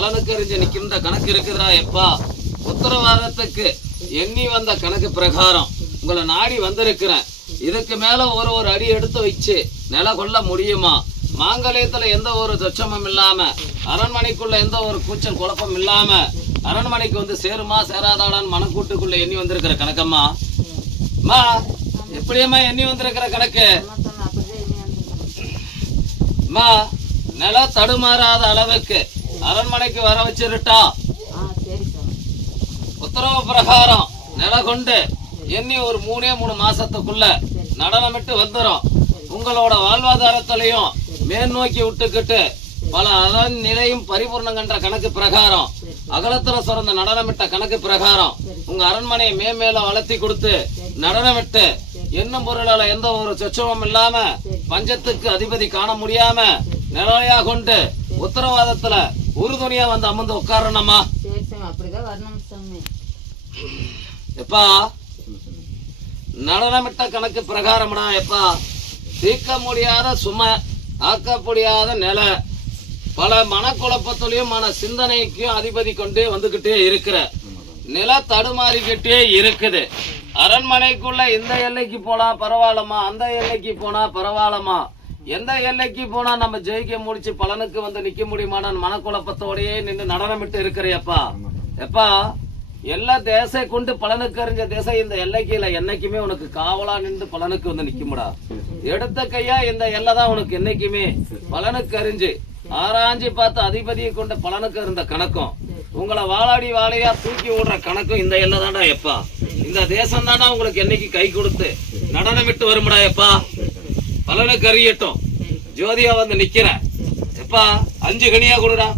பலனுக்கு அறிஞ்சு நிக்கின்ற கணக்கு இருக்குதா எப்பா? உத்தரவாதத்துக்கு எண்ணி வந்த கணக்கு பிரகாரம் உங்களை நாடி வந்திருக்கிறேன். இதுக்கு மேல ஒரு அடி எடுத்து வச்சு நில கொள்ள முடியுமா? மாங்கல்யத்துல எந்த ஒரு துச்சமும் இல்லாம, அரண்மனைக்குள்ள எந்த ஒரு கூச்சல் குழப்பம் இல்லாம அரண்மனைக்கு வந்து சேருமா சேராதாடான்னு மனக்கூட்டுக்குள்ள எண்ணி வந்திருக்கிற கணக்கம்மா. அம்மா எப்படியம்மா எண்ணி வந்திருக்கிற கணக்கு? அம்மா நில தடுமாறாத அளவுக்கு அரண்மனைக்கு வர வச்சிருட்டா உத்தரவு பிரகாரம் நில கொண்டு எண்ணி ஒரு 3 மாசத்துக்குள்ள நடனமிட்டு வந்துடும். உங்களோட வாழ்வாதாரத்திலையும் மேல் நோக்கி விட்டுக்கிட்டு பல அரண் நிலையும் பரிபூர்ணம் கண்ட கணக்கு பிரகாரம் அகலத்துல சுரந்த நடனமிட்ட கணக்கு பிரகாரம் உங்க அரண்மனையை மேல வளர்த்தி கொடுத்து நடனமிட்டு என்னும் பொருளால எந்த ஒரு சொச்சமும் இல்லாம பஞ்சத்துக்கு அதிபதி காண முடியாம நிலையா கொண்டு உத்தரவாதத்துல உறுதுணையா வந்து அமர்ந்து உட்காரணுமா? எப்பா நடனமிட்ட கணக்கு பிரகாரம்டா எப்பா. தீர்க்க முடியாத சுமை, ஆக்க முடியாத நிலை, பல மனக்குழப்பத்திலையும் மன சிந்தனைக்கும் அதிபதி கொண்டே வந்துகிட்டே இருக்கிற நில தடுமாறிக்கிட்டே இருக்குது. அரண்மனைக்குள்ள இந்த எல்லைக்கு போனா பரவாயில்லமா, அந்த எல்லைக்கு போனா பரவாயில்லமா, எந்த எல்லைக்கு போனா நம்ம ஜெயிக்க முடிச்சு பலனுக்கு வந்து நிக்க முடியுமான மனக்குழப்பத்தோடயே நின்று நடனமிட்டு இருக்கிறையப்பா. எப்பா எல்லா தேசை கொண்டு பலனுக்கு அறிஞ்ச தேசை இந்த எல்லைக்குல என்னைக்குமே உனக்கு காவலா நின்று பலனுக்கு வந்து நிக்கும்டா. எடுத்த கையா இந்த எல்லை தான் உனக்கு என்னைக்குமே பலனுக்கு அறிஞ்சு ஆராய்ஞ்சி பார்த்து அதிபதியை கொண்ட பலனுக்கு இருந்த கணக்கும் உங்களை வாழாடி வாழையா தூக்கி விடுற கணக்கும் இந்த எல்லை தாண்டா எப்பா. இந்த தேசம் தாண்டா உங்களுக்கு என்னைக்கு கை கொடுத்து நடனமிட்டு வரும்டா எப்பா. பலனுக்கு அறியட்டும். ஜோதியா வந்து நிக்கிற எப்பா 5 கனியா கொடுடா.